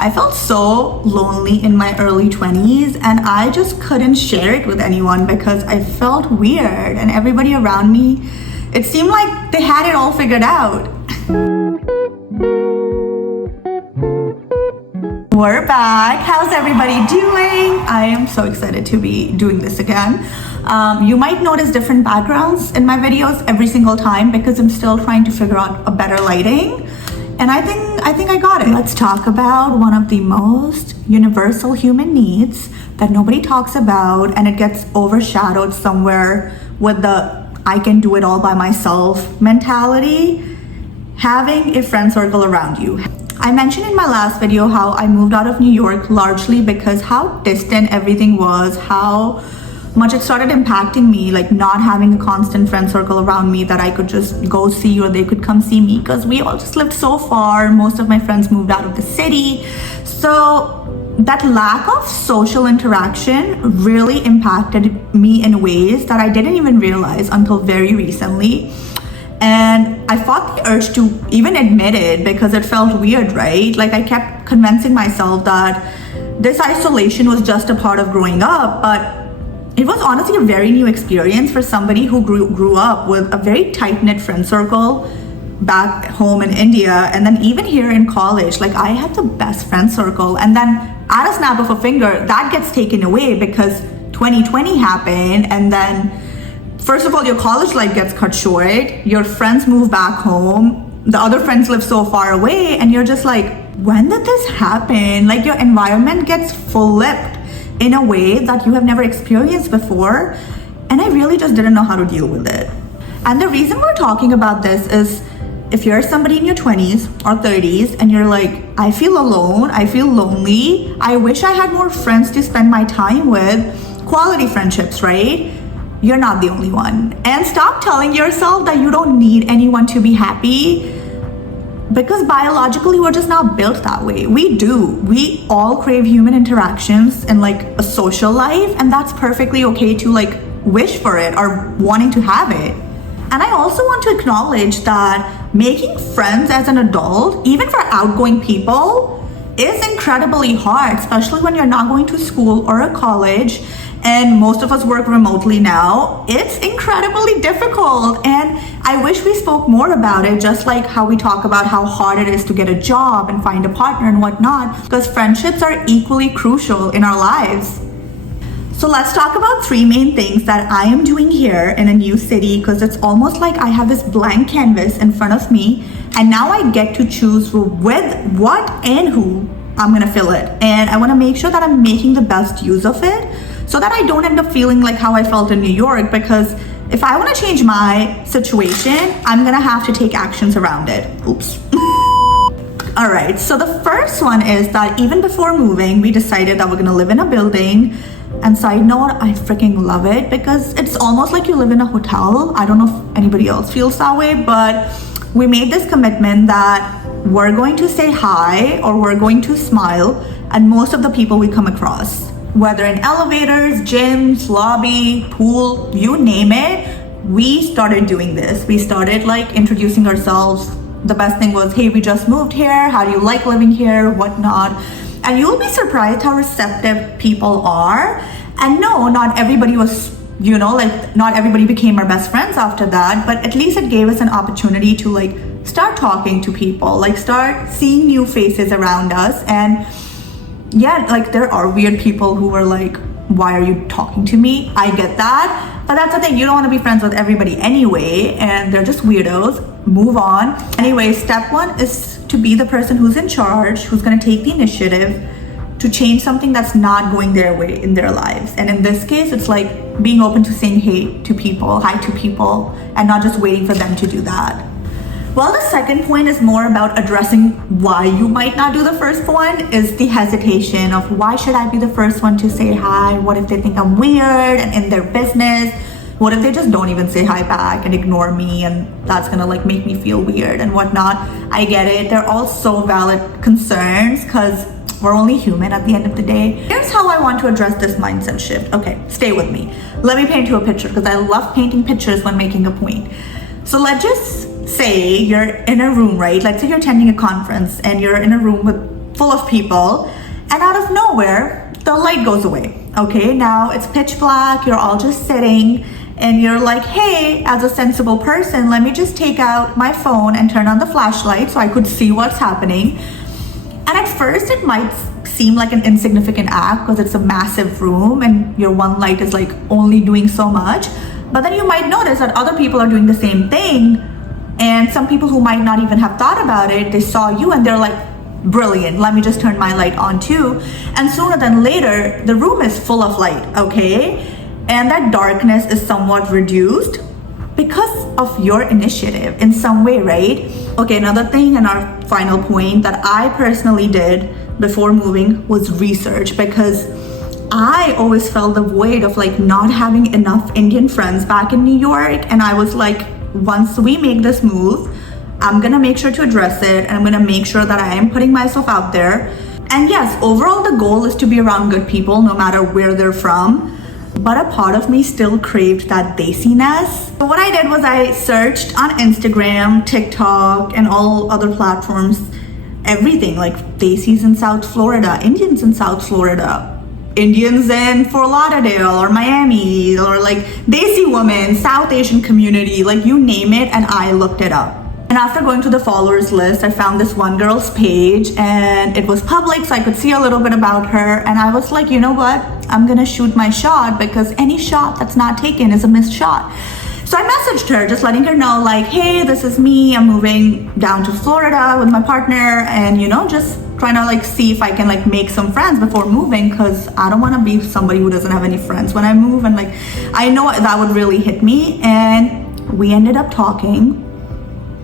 I felt so lonely in my early 20s, and I just couldn't share it with anyone because I felt weird, and everybody around me, it seemed like they had it all figured out. We're back. How's everybody doing? I am so excited to be doing this again. You might notice different backgrounds in my videos every single time because I'm still trying to figure out a better lighting. And I think I got it. Let's talk about one of the most universal human needs that nobody talks about, and it gets overshadowed somewhere with the I can do it all by myself mentality. Having a friend circle around you. I mentioned in my last video how I moved out of New York largely because how distant everything was, how much it started impacting me, like not having a constant friend circle around me that I could just go see or they could come see me because we all just lived so far. Most of my friends moved out of the city. So that lack of social interaction really impacted me in ways that I didn't even realize until very recently. And I fought the urge to even admit it because it felt weird, right? Like I kept convincing myself that this isolation was just a part of growing up, but it was honestly a very new experience for somebody who grew up with a very tight-knit friend circle back home in India, and then even here in college, like I had the best friend circle, and then at a snap of a finger, that gets taken away because 2020 happened, and then first of all, your college life gets cut short, your friends move back home, the other friends live so far away, and you're just like, when did this happen? Like your environment gets flipped in a way that you have never experienced before, and I really just didn't know how to deal with it. And the reason we're talking about this is if you're somebody in your 20s or 30s and you're like, I feel alone, I feel lonely, I wish I had more friends to spend my time with, quality friendships, right? You're not the only one. And stop telling yourself that you don't need anyone to be happy, because biologically we're just not built that way. We do. We all crave human interactions and like a social life, and that's perfectly okay to like wish for it or wanting to have it. And I also want to acknowledge that making friends as an adult, even for outgoing people, is incredibly hard, especially when you're not going to school or a college. And most of us work remotely now. It's incredibly difficult, and I wish we spoke more about it, just like how we talk about how hard it is to get a job and find a partner and whatnot, because friendships are equally crucial in our lives. So let's talk about 3 main things that I am doing here in a new city, because it's almost like I have this blank canvas in front of me, and now I get to choose with what and who I'm gonna fill it. And I wanna make sure that I'm making the best use of it, so that I don't end up feeling like how I felt in New York, because if I want to change my situation, I'm gonna have to take actions around it. Oops. All right, so the first one is that even before moving, we decided that we're gonna live in a building. And side note, I freaking love it because it's almost like you live in a hotel. I don't know if anybody else feels that way, but we made this commitment that we're going to say hi or we're going to smile at most of the people we come across. Whether in elevators, gyms, lobby, pool, you name it, we started doing this. We started like introducing ourselves. The best thing was, hey, we just moved here. How do you like living here? Whatnot. And you'll be surprised how receptive people are. And no, not everybody was, like not everybody became our best friends after that, but at least it gave us an opportunity to like start talking to people, like start seeing new faces around us. And yeah, like there are weird people who are like, why are you talking to me? I get that, but that's the thing, you don't want to be friends with everybody anyway, and they're just weirdos. Move on. Anyway, step 1 is to be the person who's in charge, who's going to take the initiative to change something that's not going their way in their lives. And in this case, it's like being open to saying hey to people, hi to people, and not just waiting for them to do that. Well, the second point is more about addressing why you might not do the first one, is the hesitation of why should I be the first one to say hi? What if they think I'm weird and in their business? What if they just don't even say hi back and ignore me, and that's gonna like make me feel weird and whatnot? I get it. They're all so valid concerns because we're only human at the end of the day. Here's how I want to address this mindset shift. Okay, stay with me. Let me paint you a picture because I love painting pictures when making a point. So let's just say you're in a room, right? Let's say you're attending a conference and you're in a room with full of people, and out of nowhere, the light goes away. Okay, now it's pitch black, you're all just sitting, and you're like, hey, as a sensible person, let me just take out my phone and turn on the flashlight so I could see what's happening. And at first it might seem like an insignificant act because it's a massive room and your one light is like only doing so much. But then you might notice that other people are doing the same thing, and some people who might not even have thought about it, they saw you and they're like, brilliant, let me just turn my light on too. And sooner than later, the room is full of light, okay? And that darkness is somewhat reduced because of your initiative in some way, right? Okay, another thing and our final point that I personally did before moving was research, because I always felt the void of like not having enough Indian friends back in New York. And I was like, once we make this move, I'm gonna make sure to address it, and I'm gonna make sure that I am putting myself out there. And yes, overall the goal is to be around good people no matter where they're from. But a part of me still craved that desiness. So what I did was I searched on Instagram, TikTok, and all other platforms, everything like Desis in South Florida, Indians in South Florida, Indians in Fort Lauderdale or Miami, or like Desi women, South Asian community, like you name it, and I looked it up. And after going to the followers list, I found this one girl's page and it was public, so I could see a little bit about her. And I was like, you know what? I'm gonna shoot my shot, because any shot that's not taken is a missed shot. So I messaged her, just letting her know like, hey, this is me. I'm moving down to Florida with my partner, and just trying to like see if I can like make some friends before moving, because I don't want to be somebody who doesn't have any friends when I move. And like, I know that would really hit me. And we ended up talking.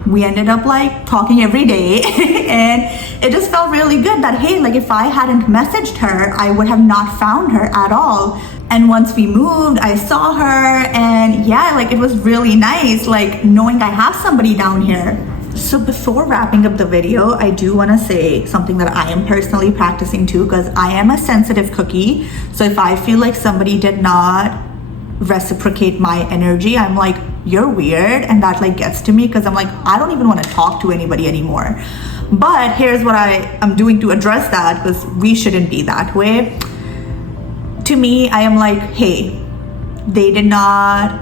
We ended up like talking every day and it just felt really good that, hey, like if I hadn't messaged her, I would have not found her at all. And once we moved, I saw her, and yeah, like it was really nice, like knowing I have somebody down here. So before wrapping up the video, I do want to say something that I am personally practicing too, because I am a sensitive cookie. So if I feel like somebody did not reciprocate my energy, I'm like, you're weird, and that like gets to me, because I'm like, I don't even want to talk to anybody anymore. But here's what I am doing to address that, because we shouldn't be that way. To me, I am like, hey, they did not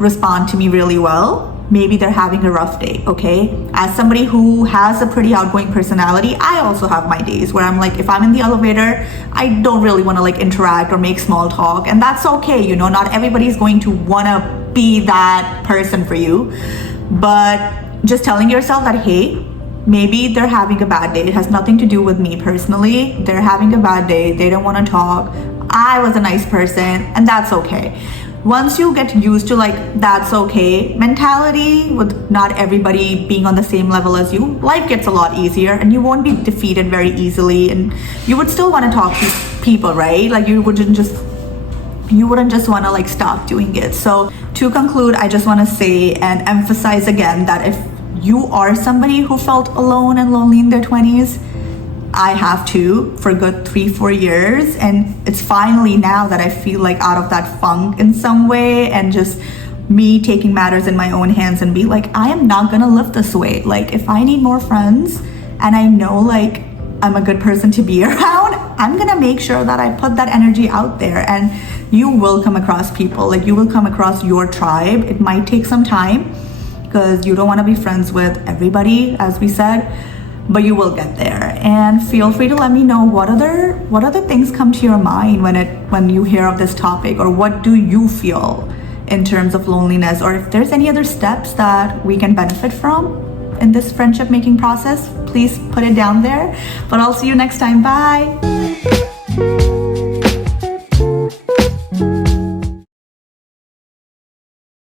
respond to me really well. Maybe they're having a rough day, okay? As somebody who has a pretty outgoing personality, I also have my days where I'm like, if I'm in the elevator, I don't really want to like interact or make small talk, and that's okay. Not everybody's going to want to be that person for you. But just telling yourself that, hey, maybe they're having a bad day. It has nothing to do with me personally. They're having a bad day. They don't want to talk. I was a nice person, and that's okay. Once you get used to like that's okay mentality, with not everybody being on the same level as you, life gets a lot easier, and you won't be defeated very easily, and you would still want to talk to people, right? Like you wouldn't just want to like stop doing it. So to conclude, I just want to say and emphasize again that if you are somebody who felt alone and lonely in their 20s, I have too, for a good 3-4 years, and it's finally now that I feel like out of that funk in some way, and just me taking matters in my own hands and be like, I am not gonna live this way. Like if I need more friends and I know like I'm a good person to be around, I'm gonna make sure that I put that energy out there, and you will come across people, like you will come across your tribe. It might take some time because you don't want to be friends with everybody, as we said, but you will get there. And feel free to let me know what other things come to your mind when you hear of this topic, or what do you feel in terms of loneliness, or if there's any other steps that we can benefit from in this friendship making process. Please put it down there. But I'll see you next time. Bye.